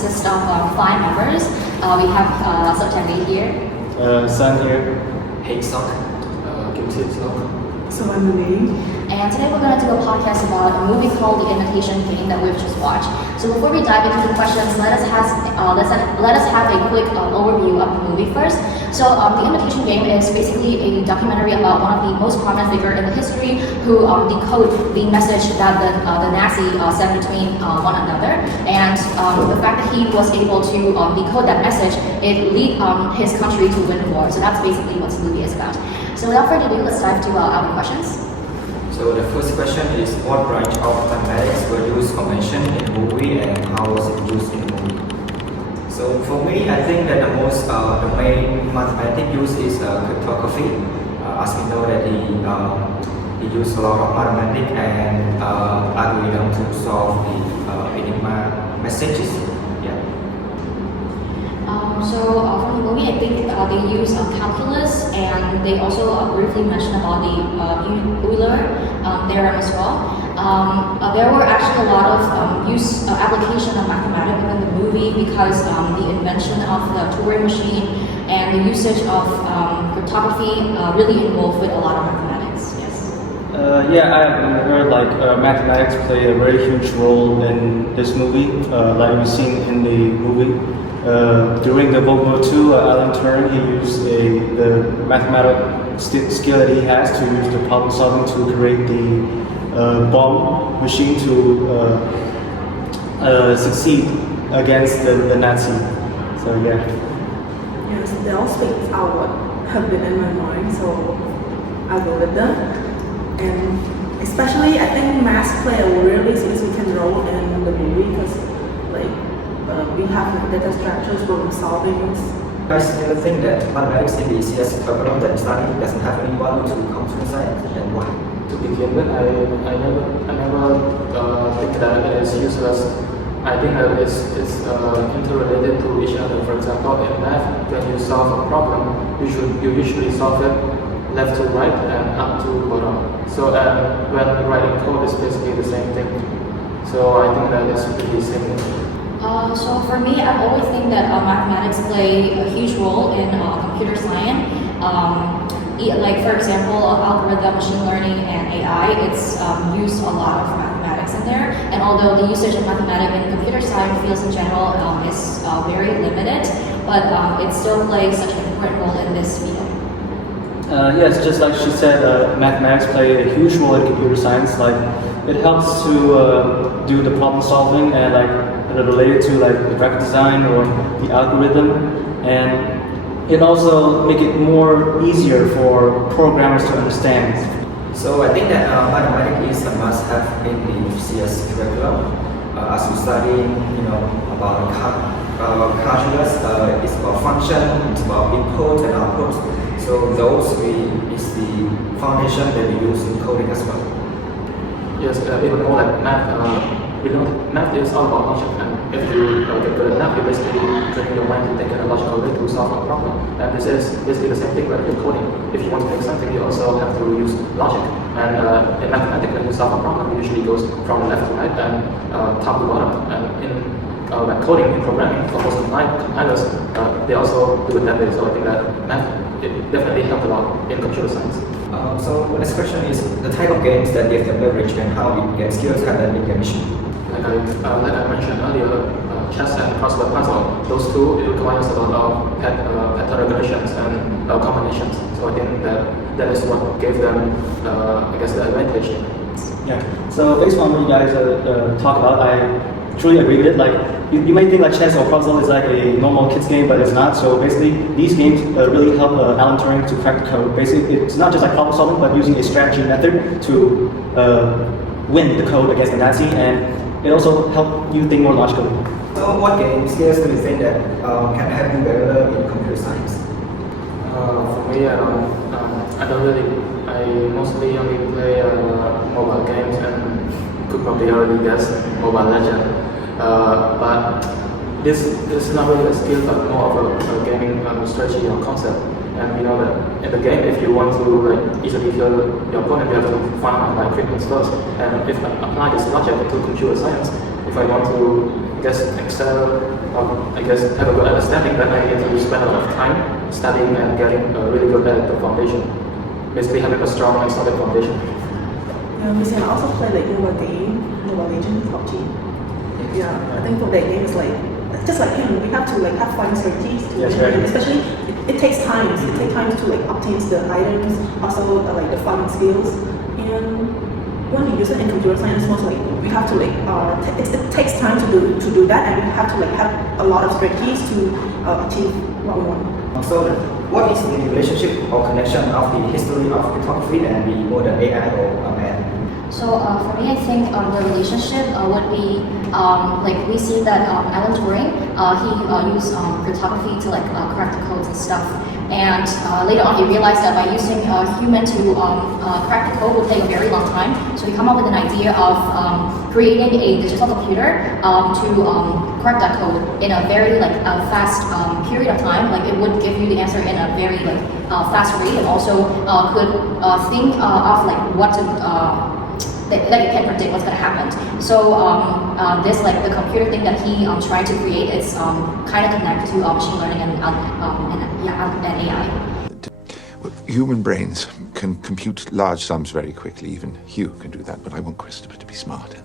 consists of 5 members. We have Sochary here. Sun here. Heng Sok, Kimseak Sok. Sovanmony. And today we're going to do a podcast about a movie called The Imitation Game that we've just watched. So before we dive into the questions, let us have a quick overview of the movie first. So The Imitation Game is basically a documentary about one of the most prominent figures in the history who decode the message that the Nazi sent between one another. And the fact that he was able to decode that message, it led his country to win the war. So that's basically what the movie is about. So without further ado, let's dive to our questions. So the first question is, what branch of mathematics were used convention in the movie and how was it used in the movie? So for me, I think that the main mathematics used is cryptography. As we know that he used a lot of mathematics and algorithm to solve the enigma messages. Yeah. So from the movie, I think they use calculus, and they also briefly mentioned about the Euler theorem as well. There were actually a lot of application of mathematics within the movie because the invention of the Turing machine and the usage of cryptography really involved with a lot of mathematics. Yes. Yeah, I've heard mathematics play a very huge role in this movie, like we've seen in the movie. During the World War II, Alan Turing, he used the mathematical skill that he has to use the problem solving to create the bomb machine to succeed against the Nazi. So yeah. Yes, they all speak out what have been in my mind, so I'll go with them. And especially, I think math play a really significant role in the movie because, we have data structures for solving. I still think that mathematics in the CS curriculum that study doesn't have any value to computer science, and why? To begin with, I never think that it is useless. I think that it's interrelated to each other. For example, in math, when you solve a problem, you usually solve it left to right and up to bottom. So when writing code is basically the same thing. So I think that it's pretty simple. So for me, I always think that mathematics play a huge role in computer science. Like for example, algorithm, machine learning, and AI, it's used a lot of mathematics in there. And although the usage of mathematics in computer science fields in general is very limited, but it still plays such an important role in this field. Yes, just like she said, mathematics play a huge role in computer science. It helps to do the problem solving and related to the graphic design or the algorithm, and it also make it more easier for programmers to understand. So I think that mathematics is a must-have in the CS curriculum. As we study, about calculus, it's about function, it's about input and output. So those is the foundation that we use in coding as well. Yes, even more like math. Math is all about logic, and if you get good at math, you basically train your mind to think in a logical way to solve a problem. And this is basically the same thing when you're coding. If you want to make something, you also have to use logic. And in mathematics, when you solve a problem, it usually goes from left to right and top to bottom. And when coding, in programming, for most compilers, they also do it that way. So I think that math it definitely helped a lot in computer science. So the next question is the type of games that give them leverage and how we get skills have that in their mission. Like I mentioned earlier, chess and crossword puzzle, those two, it requires a lot of pattern recognitions and combinations. So I think that is what gave them, the advantage. Yeah. So based on what you guys talk about, I truly agree with it. You might think chess or puzzle is a normal kids game, but it's not. So basically, these games really help Alan Turing to crack the code. Basically, it's not just problem solving, but using a strategy method to win the code against the Nazi, and it also helps you think more logically. So what game skills do you think that can help you better in computer science? For me, I don't really. I mostly only play mobile games and could probably already guess Mobile Legend. But this is not really a skill, but more of a gaming strategy or concept. And we know that in the game, if you want to easily kill your opponent, you have to find my equipment first. And if I apply this logic to computer science, if I want to guess excel, I guess have a good understanding, then I need to spend a lot of time studying and getting really good at the foundation. Basically having a strong and solid foundation. We can also play like mobile game, Mobile Legends, PUBG. Yeah, I think for that game is like just like him. We have to like have fun strategies to Yes, win. right. And especially it takes time. It takes time to like obtain the items, also like the fun skills. And when you use it in computer science, most like we have to like it takes time to do that, and we have to like have a lot of strategies to achieve what we want. So, what is the relationship or connection of the history of cryptography and the modern AI or math? So for me, I think the relationship would be like we see that Alan Turing he used cryptography to like crack the codes and stuff, and later on he realized that by using a human to crack the code would take a very long time. So he came up with an idea of creating a digital computer to crack that code in a very like fast period of time. Like it would give you the answer in a very like fast rate, and also could think of like what to that you can predict what's going to happen. So this like the computer thing that he tried to create is kind of connected to machine learning and AI. Human brains can compute large sums very quickly. Even Hugh can do that, but I want Christopher to be smarter,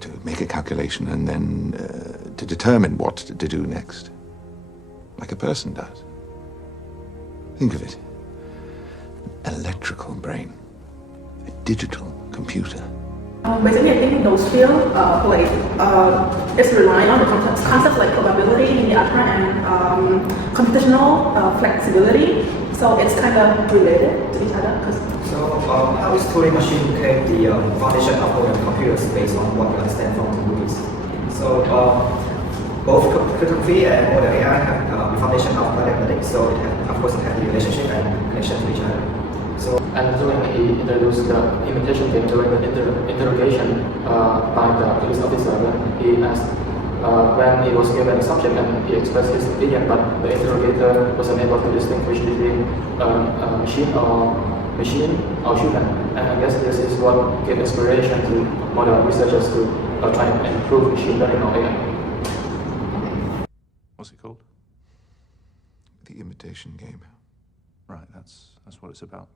to make a calculation and then to determine what to do next, like a person does. Think of it. An electrical brain, a digital computer. Basically, I think those fields it's relying on the concepts like probability, linear and computational flexibility. So it's kind of related to each other. So, how is Turing machine became the foundation of modern computers based on what we understand from the movies? So, both cryptography and modern AI have the foundation of mathematics. So, of course, it has the relationship and connection to each other. So, And Turing he introduced the imitation game during the interrogation by the police officer when he asked when he was given a subject and he expressed his opinion, but the interrogator was unable to distinguish between machine or human. And I guess this is what gave inspiration to modern researchers to try and improve machine learning or AI. What's it called? The imitation game. Right, that's what it's about.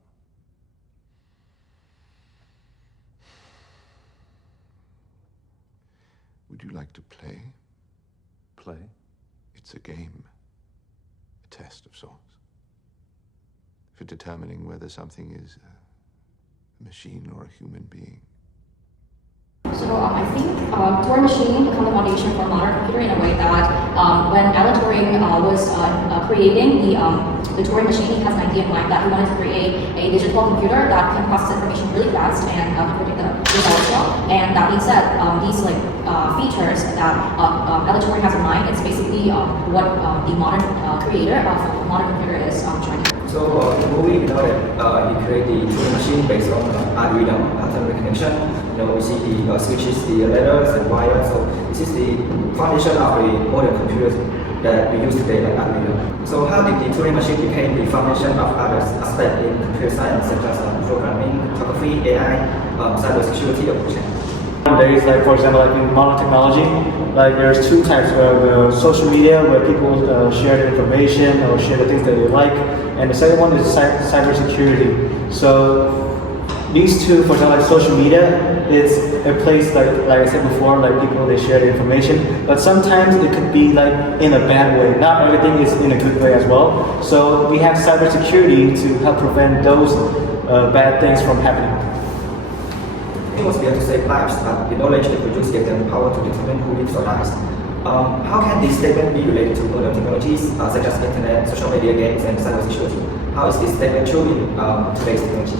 Would you like to play? Play? It's a game, a test of sorts, for determining whether something is a machine or a human being. So I think Turing machine become the foundation for modern computer in a way that when Alan Turing was creating the Turing machine, he has an idea in mind that he wanted to create a digital computer that can process information really fast and predict the results well. And that being said, these like features that Alan Turing has in mind, it's basically what the modern creator of modern computer is trying to do. So in the movie, we know that he created the Turing machine based on Arduino pattern recognition. We see the switches, the letters and wires. So this is the foundation of the modern computers that we use today, like Arduino. So how did the Turing machine become the foundation of other aspects in computer science, such as programming, cryptography, AI, cybersecurity, or blockchain? Nowadays, like for example, like in modern technology, like there's two types of social media where people share their information or share the things that they like, and the second one is cybersecurity. So these two, for example, like social media, is a place like I said before, like people they share their information, but sometimes it could be like in a bad way. Not everything is in a good way as well. So we have cybersecurity to help prevent those bad things from happening. It was there to save lives, but the knowledge they produce gave them the power to determine who lives or dies. How can this statement be related to modern technologies such as internet, social media, games, and cybersecurity? How is this statement true in today's technology?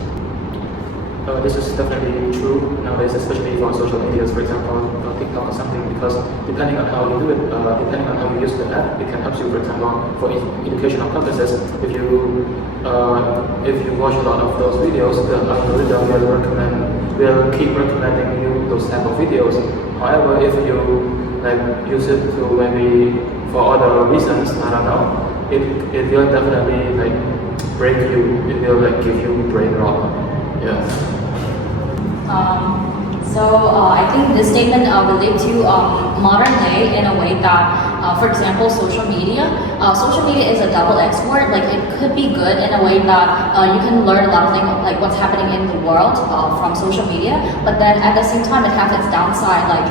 This is definitely true nowadays, especially for social medias, for example, TikTok or something, because depending on how you do it, depending on how you use the app, it can help you, for example, for educational purposes. If you watch a lot of those videos, the algorithm will keep recommending you those type of videos. However, if you like use it to maybe for other reasons, I don't know, it will definitely like break you. It will like give you brain rot. Yeah. So So I think this statement relates to modern day in a way that, for example, social media. Social media is a double-edged sword. Like it could be good in a way that you can learn a lot of things, like what's happening in the world from social media. But then at the same time, it has its downside, like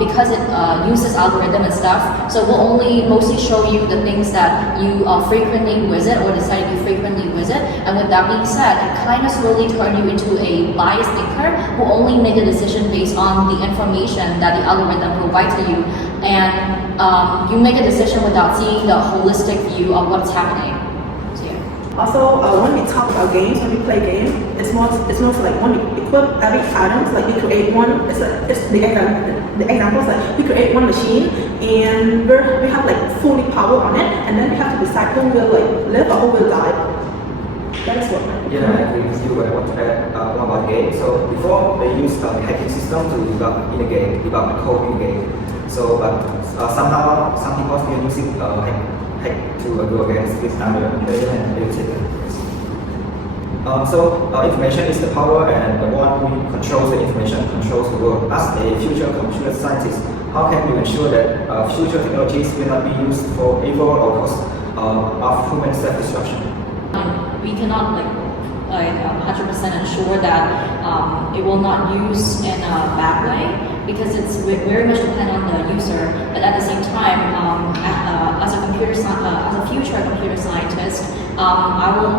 because it uses algorithm and stuff. So it will only mostly show you the things that you frequently visit or decide you frequently visit. And with that being said, it kind of slowly turn you into a biased thinker who only make a decision based on the information that the algorithm provides to you, and you make a decision without seeing the holistic view of what's happening. So, yeah. Also, when we talk about games, when we play games, it's more like when we equip every items, like we create one. It's the example is like we create one machine and we have like fully power on it, and then we have to decide who will like live or who will die. That is what. Yeah, I agree with you. I want to add one about game. So before they use hacking system to debug in the game, debug the code in the game. So but somehow some people still using hack to go against this standard. So information is the power, and the one who controls the information controls the world. As a future computer scientist, how can we ensure that future technologies will not be used for evil or cause of human self-destruction? We cannot like 100% ensure that it will not use in a bad way, because it's very much dependent on the user. But at the same time, as a future computer scientist, I will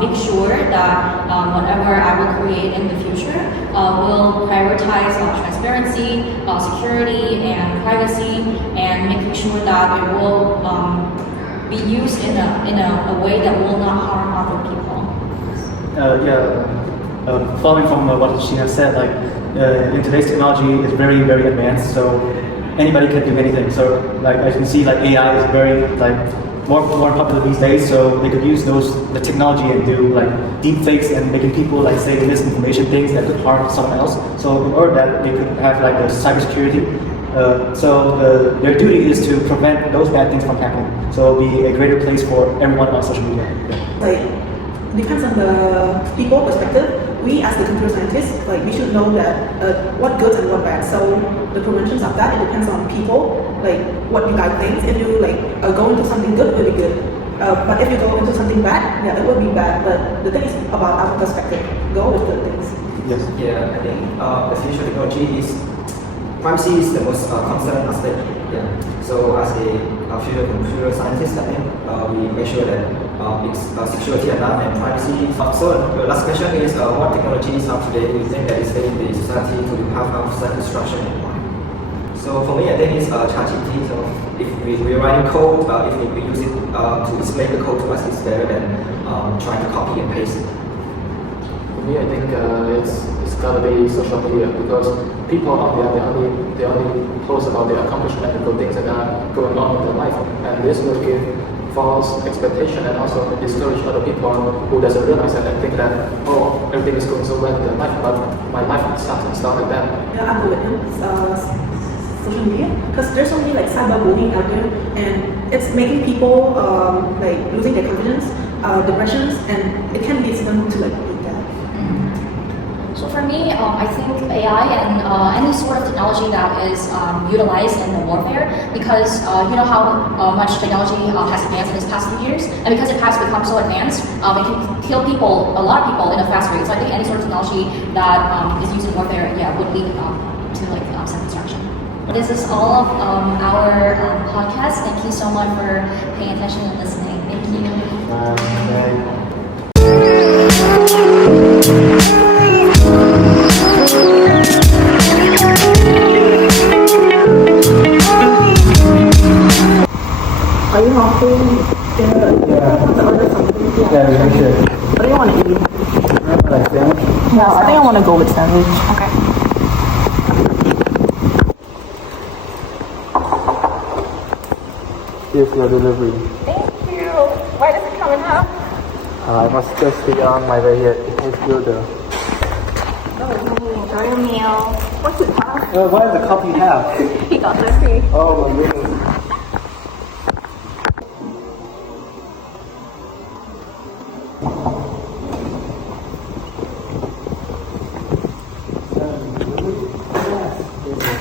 make sure that whatever I will create in the future will prioritize transparency, security, and privacy, and making sure that it will be used in a way that will not harm other people. Following from what she has said, like in today's technology is very, very advanced, so anybody can do anything. So like as you can see, like AI is very like more popular these days, so they could use the technology and do like deep fakes and making people like say misinformation things that could harm someone else. So in order that they could have like the cybersecurity. Their duty is to prevent those bad things from happening. So it'll be a greater place for everyone on social media. Like, depends on the people perspective. We as the computer scientists, like we should know that what good and what bad. So the preventions of that, it depends on people, like what you guys think. If you like go into something good, it will be good. But if you go into something bad, yeah, it will be bad. But the thing is about our perspective. Go with good things. Yes. Yeah, I think the future technology is privacy is the most concerned aspect. Yeah. So as a future computer scientist, I think we make sure that it's security enough and privacy. So the last question is, what technologies of today do you think that is leading the society to the path of self-destruction and why? So for me, I think it's ChatGPT. So if we're writing code, if we use it to explain the code to us, it's better than trying to copy and paste it. For me, I think it's gotta be social media, because people out there they only post about their accomplishment and good things that are going on in their life, and this will give false expectation and also discourage other people who doesn't realize that and think that everything is going so well in their life, but my life sucks and stuff like that. Yeah, I'm with him. Social media, because there's so many like cyberbullying out there, and it's making people like losing their confidence, depressions, and it can lead them to like beat that. So for me, I think AI and any sort of technology that is utilized in the warfare, because you know how much technology has advanced in these past few years, and because it has become so advanced, it can kill people, a lot of people, in a fast rate. So I think any sort of technology that is used in warfare, would lead to like self-destruction. This is all of our podcast. Thank you so much for paying attention and listening. Thank you. Are you hungry? Yeah, we should. What do you want to eat? Like sandwich? No, I think I want to go with sandwich. Okay. Here's your delivery. Thank you. Why does it come in half? I must just be on my way here. It tastes good though. Enjoy your meal. What's it half? What is the cup you have? He got this free. Oh my goodness.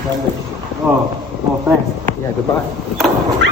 Oh, thanks. Yeah, goodbye.